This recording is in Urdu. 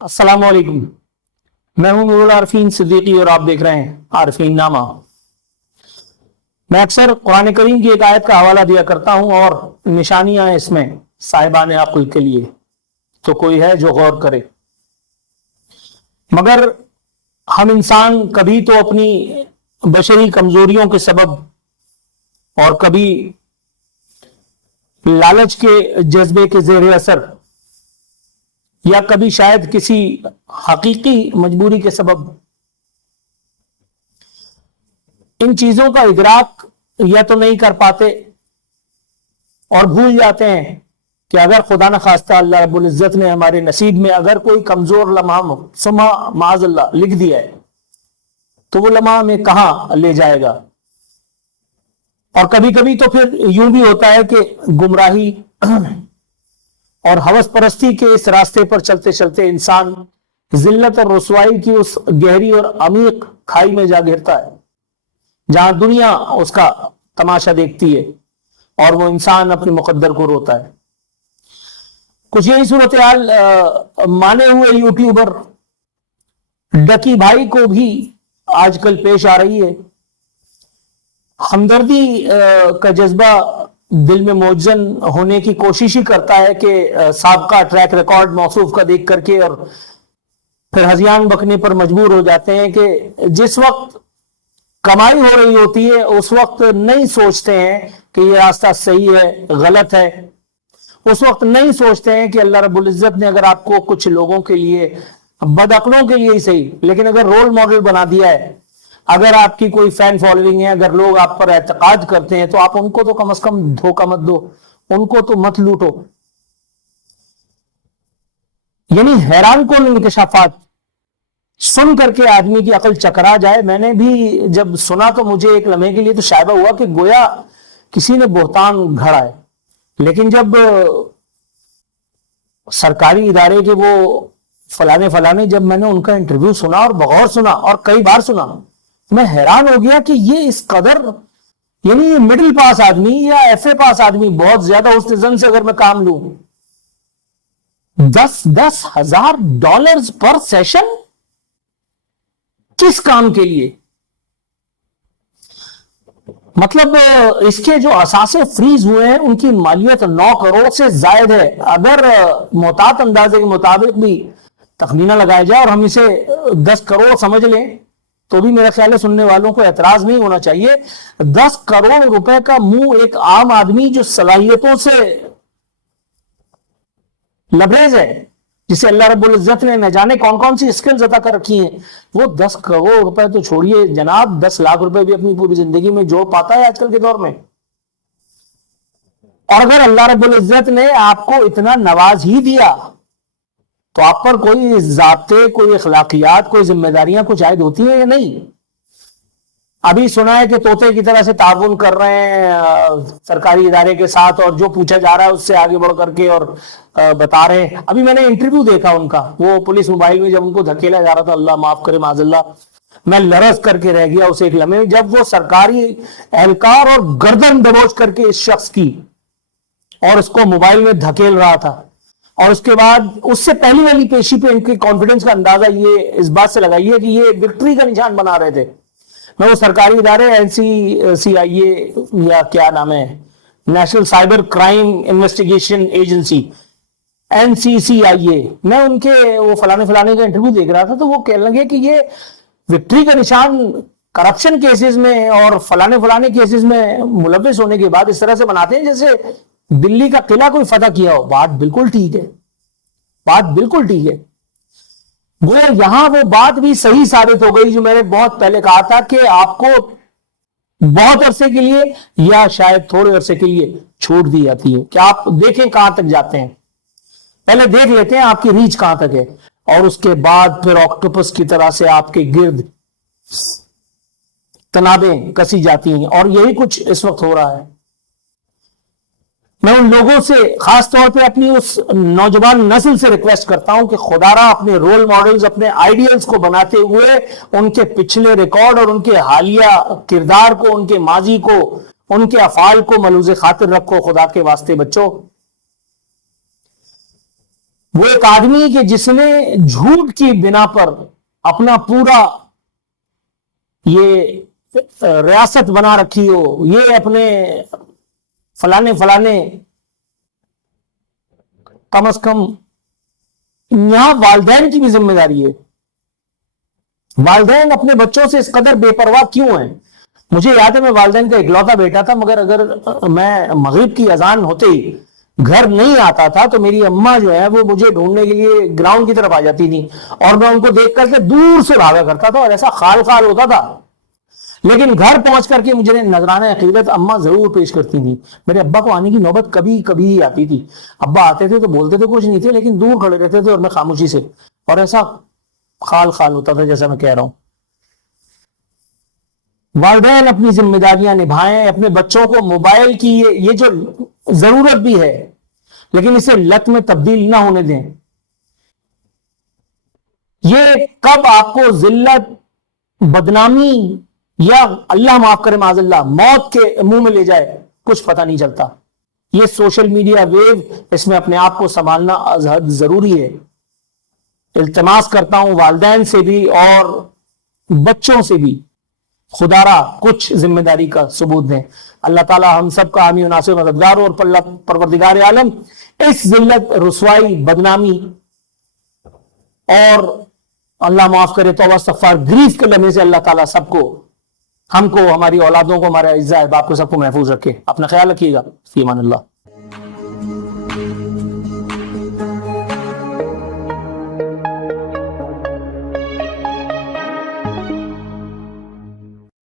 السلام علیکم، میں ہوں نور عارفین صدیقی اور آپ دیکھ رہے ہیں عارفین نامہ۔ میں اکثر قرآن کریم کی ایک آیت کا حوالہ دیا کرتا ہوں اور نشانیاں ہیں اس میں صاحبان عقل کے لیے، تو کوئی ہے جو غور کرے۔ مگر ہم انسان کبھی تو اپنی بشری کمزوریوں کے سبب اور کبھی لالچ کے جذبے کے زیر اثر یا کبھی شاید کسی حقیقی مجبوری کے سبب ان چیزوں کا ادراک یا تو نہیں کر پاتے اور بھول جاتے ہیں کہ اگر خدا نخواستہ اللہ رب العزت نے ہمارے نصیب میں اگر کوئی کمزور لمحہ سما معاذ اللہ لکھ دیا ہے تو وہ لمحہ ہمیں کہاں لے جائے گا۔ اور کبھی کبھی تو پھر یوں بھی ہوتا ہے کہ گمراہی اور ہوس پرستی کے اس راستے پر چلتے چلتے انسان ذلت اور رسوائی کی اس گہری اور عمیق کھائی میں جا گرتا ہے جہاں دنیا اس کا تماشا دیکھتی ہے اور وہ انسان اپنے مقدر کو روتا ہے۔ کچھ یہی صورتحال مانے ہوئے یوٹیوبر ڈکی بھائی کو بھی آج کل پیش آ رہی ہے۔ ہمدردی کا جذبہ دل میں موجزن ہونے کی کوشش ہی کرتا ہے کہ سابقہ ٹریک ریکارڈ موصوف کا دیکھ کر کے اور پھر ہذیان بکنے پر مجبور ہو جاتے ہیں کہ جس وقت کمائی ہو رہی ہوتی ہے اس وقت نہیں سوچتے ہیں کہ یہ راستہ صحیح ہے غلط ہے، اس وقت نہیں سوچتے ہیں کہ اللہ رب العزت نے اگر آپ کو کچھ لوگوں کے لیے بدعقلوں کے لیے ہی صحیح لیکن اگر رول ماڈل بنا دیا ہے، اگر آپ کی کوئی فین فالوئنگ ہے، اگر لوگ آپ پر اعتقاد کرتے ہیں تو آپ ان کو تو کم از کم دھوکہ مت دو، ان کو تو مت لوٹو۔ یعنی حیران کن انکشافات سن کر کے آدمی کی عقل چکرا جائے۔ میں نے بھی جب سنا تو مجھے ایک لمحے کے لیے تو شائبہ ہوا کہ گویا کسی نے بہتان گھڑا ہے، لیکن جب سرکاری ادارے کے وہ فلانے جب میں نے ان کا انٹرویو سنا اور بغور سنا اور کئی بار سنا، میں حیران ہو گیا کہ یہ اس قدر یعنی یہ مڈل پاس آدمی یا ایف اے پاس آدمی بہت زیادہ حسن زن سے اگر میں کام لوں 10,000 ڈالرز پر سیشن کس کام کے لیے؟ مطلب اس کے جو اثاثے فریز ہوئے ہیں ان کی مالیت 9 کروڑ سے زائد ہے۔ اگر محتاط اندازے کے مطابق بھی تخمینہ لگایا جائے اور ہم اسے 10 کروڑ سمجھ لیں تو بھی میرا خیال ہے سننے والوں کو اعتراض نہیں ہونا چاہیے۔ 10 کروڑ روپے کا منہ ایک عام آدمی جو صلاحیتوں سے لبریز ہے، جسے اللہ رب العزت نے نہ جانے کون کون سی اسکلز عطا کر رکھی ہیں، وہ 10 کروڑ روپے تو چھوڑیے جناب 10 لاکھ روپے بھی اپنی پوری زندگی میں جوڑ پاتا ہے آج کل کے دور میں۔ اور اگر اللہ رب العزت نے آپ کو اتنا نواز ہی دیا تو آپ پر کوئی ضابطے، کوئی اخلاقیات، کوئی ذمہ داریاں کچھ عائد ہوتی ہیں یا نہیں؟ ابھی سنا ہے کہ طوطے کی طرح سے تعاون کر رہے ہیں سرکاری ادارے کے ساتھ اور جو پوچھا جا رہا ہے اس سے آگے بڑھ کر کے اور بتا رہے ہیں۔ ابھی میں نے انٹرویو دیکھا ان کا، وہ پولیس موبائل میں جب ان کو دھکیلا جا رہا تھا، اللہ معاف کرے معاذ اللہ، میں لرز کر کے رہ گیا اس ایک لمحے میں جب وہ سرکاری اہلکار اور گردن دبوچ کر کے اس شخص کی اور اس کو موبائل میں دھکیل رہا تھا۔ اور اس کے بعد اس سے پہلی والی پیشی پہ ان کے کانفیڈنس کا اندازہ یہ اس بات سے لگائیے کہ یہ وکٹری کا نشان بنا رہے تھے۔ میں وہ سرکاری ادارے NCCIA یا کیا نام ہے، national cyber crime investigation agency NCCIA، میں ان کے وہ فلانے کا انٹرویو دیکھ رہا تھا تو وہ کہنے لگے کہ یہ وکٹری کا نشان کرپشن کیسز میں اور فلانے کیسز میں ملوث ہونے کے بعد اس طرح سے بناتے ہیں جیسے دلی کا قلعہ کوئی فتح کیا ہو۔ بات بالکل ٹھیک ہے، گویا یہاں وہ بات بھی صحیح ثابت ہو گئی جو میں نے بہت پہلے کہا تھا کہ آپ کو بہت عرصے کے لیے یا شاید تھوڑے عرصے کے لیے چھوڑ دی جاتی ہے کہ آپ دیکھیں کہاں تک جاتے ہیں، پہلے دیکھ لیتے ہیں آپ کی ریچ کہاں تک ہے، اور اس کے بعد پھر آکٹوپس کی طرح سے آپ کے گرد تنابیں کسی جاتی ہیں، اور یہی کچھ اس وقت ہو رہا ہے۔ میں ان لوگوں سے خاص طور پہ اپنی اس نوجوان نسل سے ریکویسٹ کرتا ہوں کہ خدا را اپنے رول ماڈلز، اپنے آئیڈیلز کو بناتے ہوئے ان کے پچھلے ریکارڈ اور ان کے حالیہ کردار کو، ان کے ماضی کو، ان کے افعال کو ملوز خاطر رکھو۔ خدا کے واسطے بچو، وہ ایک آدمی کہ جس نے جھوٹ کی بنا پر اپنا پورا یہ ریاست بنا رکھی ہو، یہ اپنے فلانے فلانے، کم از کم یہاں والدین کی بھی ذمہ داری ہے. والدین اپنے بچوں سے اس قدر بے پرواہ کیوں ہیں؟ مجھے یاد ہے میں والدین کا اکلوتا بیٹا تھا، مگر اگر میں مغرب کی اذان ہوتے ہی گھر نہیں آتا تھا تو میری اماں جو ہے وہ مجھے ڈھونڈنے کے لیے گراؤنڈ کی طرف آ جاتی تھی، اور میں ان کو دیکھ کر کے دور سے بھاگا کرتا تھا، اور ایسا خال خال ہوتا تھا. لیکن گھر پہنچ کر کے مجھے نذرانہ عقیدت اماں ضرور پیش کرتی تھی. میرے ابا کو آنے کی نوبت کبھی کبھی ہی آتی تھی. ابا آتے تھے تو بولتے تھے کچھ نہیں تھے، لیکن دور کھڑے رہتے تھے اور میں خاموشی سے، اور ایسا خال خال ہوتا تھا جیسا میں کہہ رہا ہوں. والدین اپنی ذمہ داریاں نبھائیں، اپنے بچوں کو موبائل کی یہ جو ضرورت بھی ہے لیکن اسے لت میں تبدیل نہ ہونے دیں. یہ کب آپ کو ذلت، بدنامی یا اللہ معاف کرے معاذ اللہ موت کے منہ میں لے جائے کچھ پتہ نہیں چلتا. یہ سوشل میڈیا ویو، اس میں اپنے آپ کو سنبھالنا از حد ضروری ہے. التماس کرتا ہوں والدین سے بھی اور بچوں سے بھی خدا را کچھ ذمہ داری کا ثبوت دیں. اللہ تعالی ہم سب کا حامی و ناصر مددگار اور پروردگار عالم اس ذلت، رسوائی، بدنامی اور اللہ معاف کرے توبہ استغفار گریف کے لمحے سے اللہ تعالیٰ سب کو، ہم کو، ہماری اولادوں کو، ہمارے اعزاء احباب کو، سب کو محفوظ رکھے. اپنا خیال رکھیے گا. فی امان اللہ.